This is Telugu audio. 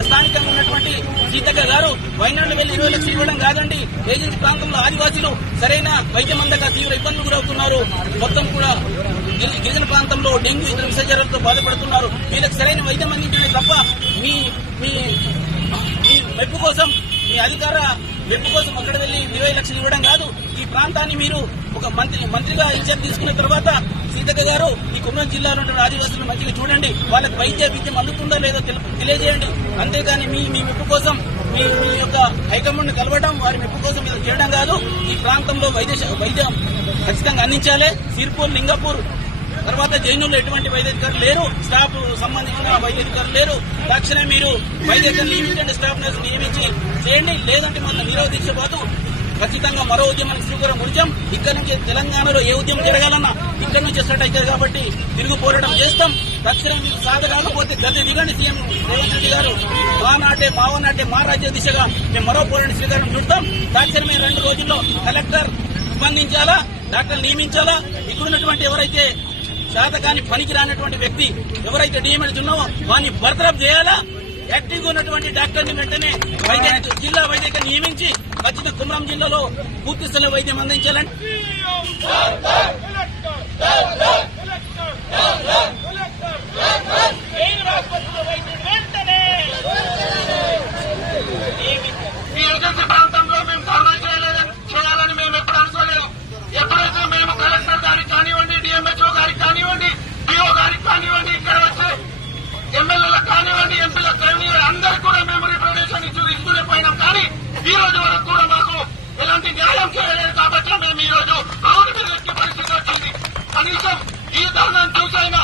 స్థానికంగా ఉన్నటువంటి సీతక్క గారు వైనాడు వెళ్ళి ఇరవై లక్షలు ఇవ్వడం కాదండి. ఏజెన్సీ ప్రాంతంలో ఆదివాసీలు సరైన వైద్యం అందక తీవ్ర ఇబ్బందులు గురవుతున్నారు మొత్తం కూడా గిరిజన ప్రాంతంలో డెంగ్యూ ఇతర విసర్జనలతో బాధపడుతున్నారు. వీళ్ళకి సరైన వైద్యం అందించడమే తప్ప మీ మీ మీ మెప్పు కోసం మీ అధికార మెప్పు కోసం అక్కడ వెళ్ళి ఇరవై లక్షలు ఇవ్వడం కాదు. ఈ ప్రాంతాన్ని మీరు ఒక మంత్రి మంత్రిగా ఇన్ఛార్జ్ తీసుకున్న తర్వాత సీతక్క గారు ఈ కుమ్మం జిల్లాలో ఉన్న ఆదివాసులు మంచిగా చూడండి. వాళ్ళకి వైద్య విద్యం అందుతుందో లేదో తెలియజేయండి. అంతేగాని మీ మీ మెప్పు కోసం మీ యొక్క హైకమాండ్ కలవడం వారి మెప్పు కోసం ఇది చేయడం కాదు. ఈ ప్రాంతంలో వైద్య వైద్యం ఖచ్చితంగా అందించాలి. సిర్పూర్ లింగపూర్ తర్వాత జైనుల్లో ఎటువంటి వైద్యాధికారులు లేరు. స్టాఫ్ సంబంధించిన వైద్యాధికారులు లేరు. తక్షణమే మీరు వైద్యాధికారులు నియమించండి. స్టాఫ్ నర్స్ నియమించి చేయండి. లేదంటే మనం నిరోధ ఖచ్చితంగా మరో ఉద్యమానికి శ్రీకారం ముడిచాం ఇక్కడ నుంచి తెలంగాణలో ఏ ఉద్యమం జరగాలన్నా ఇక్కడ నుంచి స్టార్ట్ అవుతుంది కాబట్టి తిరుగు పోరాటం చేస్తాం. తక్షణం మీకు సాధ కాకపోతే గద్దె దిగండి సీఎం రేవంత్ రెడ్డి గారు. మా నాటే మా మా రాజ్య దిశగా మేము మరో పోరాటం శ్రీకారం చుడతాం తక్షణమే రెండు రోజుల్లో కలెక్టర్ స్పందించాలా? డాక్టర్ నియమించాలా? ఇక్కడున్నటువంటి ఎవరైతే శాతకాని పనికి రానటువంటి వ్యక్తి ఎవరైతే డిఎంఎడ్ ఉన్నావో వారిని బర్తరఫ్ చేయాలా? యాక్టివ్గా ఉన్నటువంటి డాక్టర్ని వెంటనే వైద్య జిల్లా వైద్యక నియమించి ఖచ్చితంగా కుమరం జిల్లాలో పూర్తి స్థాయి వైద్యం అందించాలని. అలాంటి న్యాయం చేయలేదు కాబట్టి మేము ఈ రోజు రోడ్డు మీద ఎక్కే పరిస్థితి వచ్చింది. కనీసం ఈ ధర్నాన్ని చూసైనా